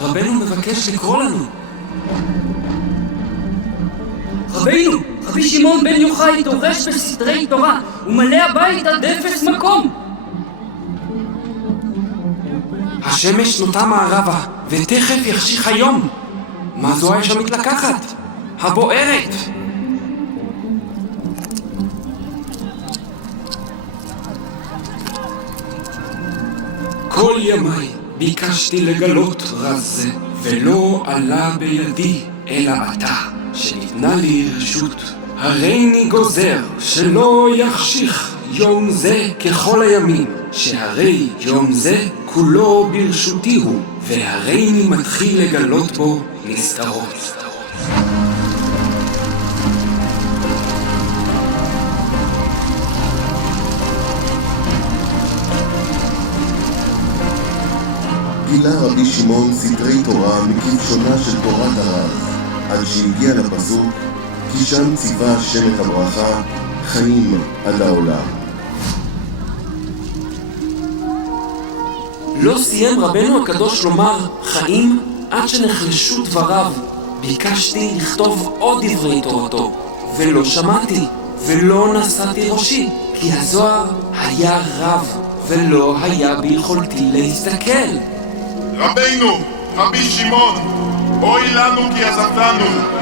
רבנו מבקש לקרוא לנו. רבינו, רבי שמעון בן יוחאי דורש בסתרי תורה ומלא הבית עד אפס מקום. השמש נוטה מערבה ותכף יחשיך היום. מה זו האש המתלקחת? הבוערת! כל ימיי ביקשתי לגלות רז זה, ולא עלה בידי אלא אתה, שניתנה לי רשות. הריני גוזר שלא יחשיך יום זה ככל הימים, שהרי יום זה כולו ברשותי הוא, והריני מתחיל לגלות בו נסתרות. גילה רבי שמעון סתרי תורה מכבשונה של תורת הרב, עד שהגיע לפסוק כי שם ציווה השם את הברכה חיים עד העולם. לא סיים רבנו הקדוש לומר חיים עד שנחלשו דבריו. ביקשתי לכתוב עוד דברי תורתו, ולא שמעתי, ולא נשאתי ראשי, כי הזוהר היה רב, ולא היה ביכולתי להסתכל. רבינו, רבי שמעון, אוי לנו כי עזבתנו.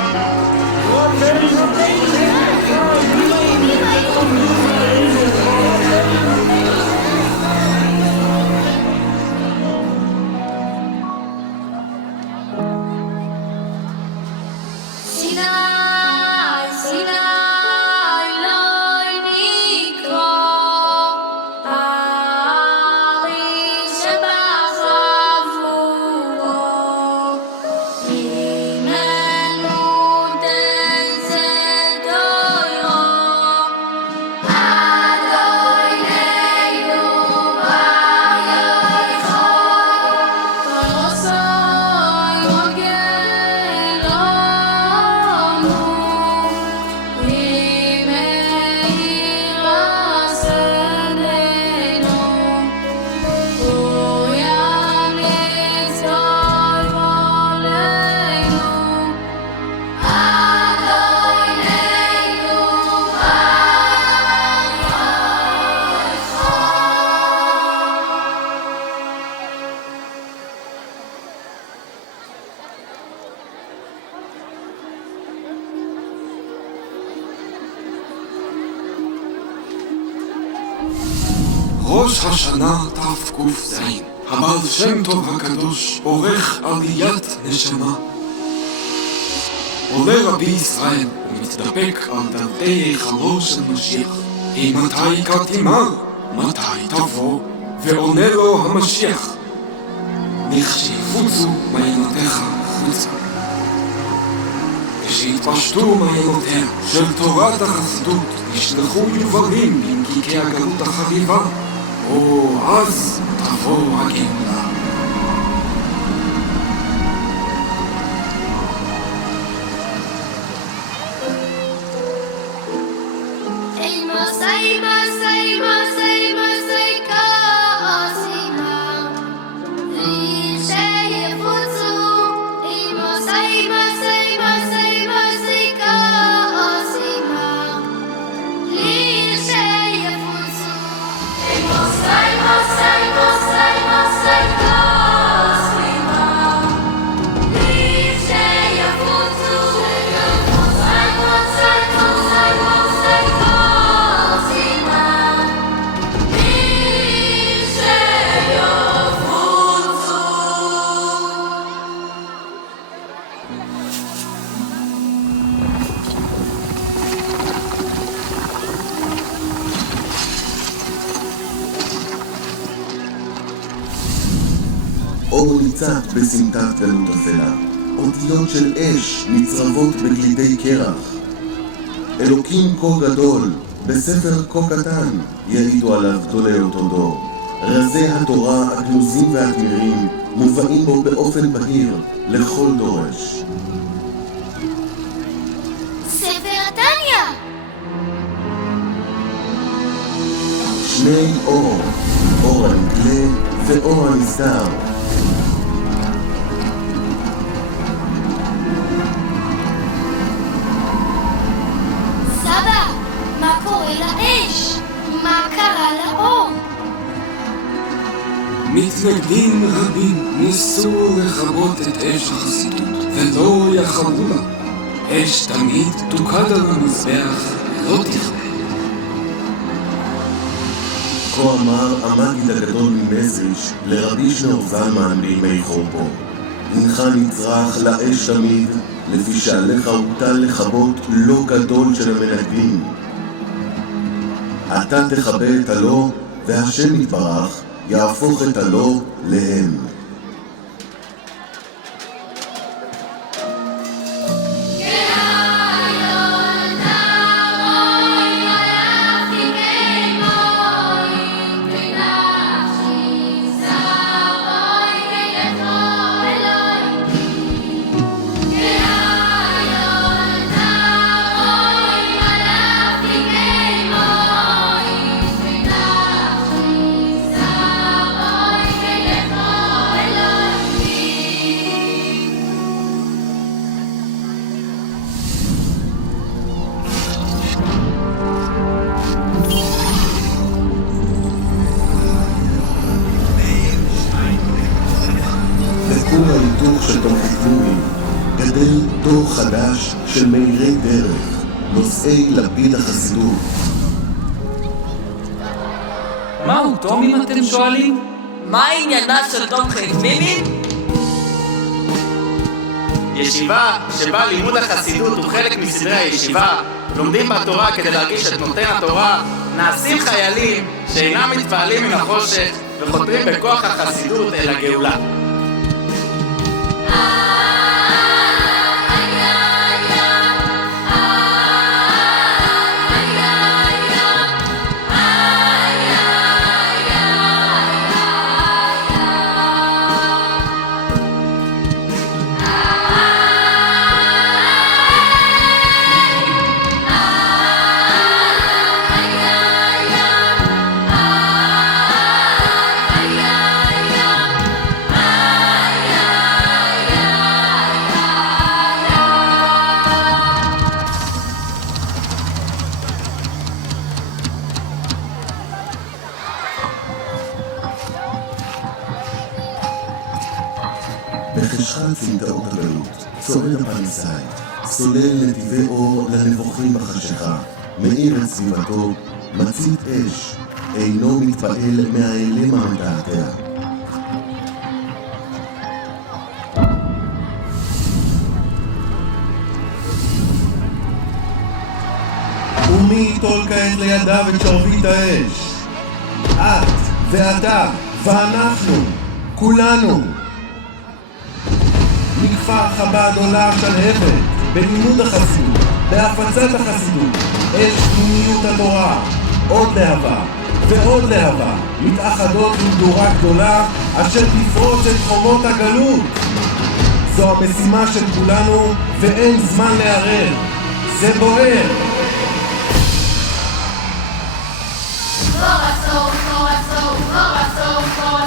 ראש השנה תק"ז, הבעל שם טוב הקדוש עורך עליית נשמה. עולה רבי ישראל ומתדפק על דלתי היכלו של משיח. מתי כתימר? מתי תבוא? ועונה לו המשיח, לכשיפוצו מעיינותיך חוצה. כשהתפשטו מעיינותיה של תורת החסידות, נשלחו יוונים במקיקי הגלות החביבה, או אז תבוא הגאולה. אור ניצת בסמטת גלות אפלה, אותיות של אש נצרבות בגלידי קרח. אלוקים כה גדול, בספר כה קטן, יעידו עליו גדולי אותו דור. רזי התורה הגנוזים והתמירים מובאים בו באופן בהיר לכל דורש. ספר תניא! שני אור, אור הנגלה ואור הנסתר. ניסו לכבות את אש החסידות, ולא יכלו לה. אש תמיד תוקד על המזבח, לא תכבה. כה אמר המגיד הגדול ממזריש לרבי שניאור זלמן בימי חורבו. הנך נצרך לאש תמיד, לפי שעליך הוטל לכבות לא גדול של המנגדים. אתה תכבה את הלא, והשם יתברך יהפוך את הלא להם. בכור ההיתוך של תומכיפורי גדל דור חדש של מאירי דרך, נושאי לפיד החסידות. מהו תום אם אתם שואלים? מה עניינה של תומכי פיני? ישיבה שבה לימוד החסידות הוא חלק מסדרי הישיבה, לומדים בתורה כדי להרגיש את נותן התורה, נעשים חיילים שאינם מתפעלים מן החושך וחותרים בכוח החסידות אל הגאולה. בחשכת סמטאות הגלות, צורד הפרנסאי, סולל נתיבי אור לנבוכים בחשיכה, מאיר את סביבתו, מצית אש, אינו מתפעל מהאלם המתעתע. ומי ייטול כעת לידיו את שרביט האש? את ואתה ואנחנו, כולנו. מכפר חב"ד עולה שלהבת, בלימוד החסידות, בהפצת החסידות, אל פנימיות התורה, עוד להבה ועוד להבה, מתאחדות למדורה גדולה, אשר תפרוץ את חומות הגלות. זו המשימה של כולנו, ואין זמן לערער. זה בוער. Corazón, corazón, corazón, corazón.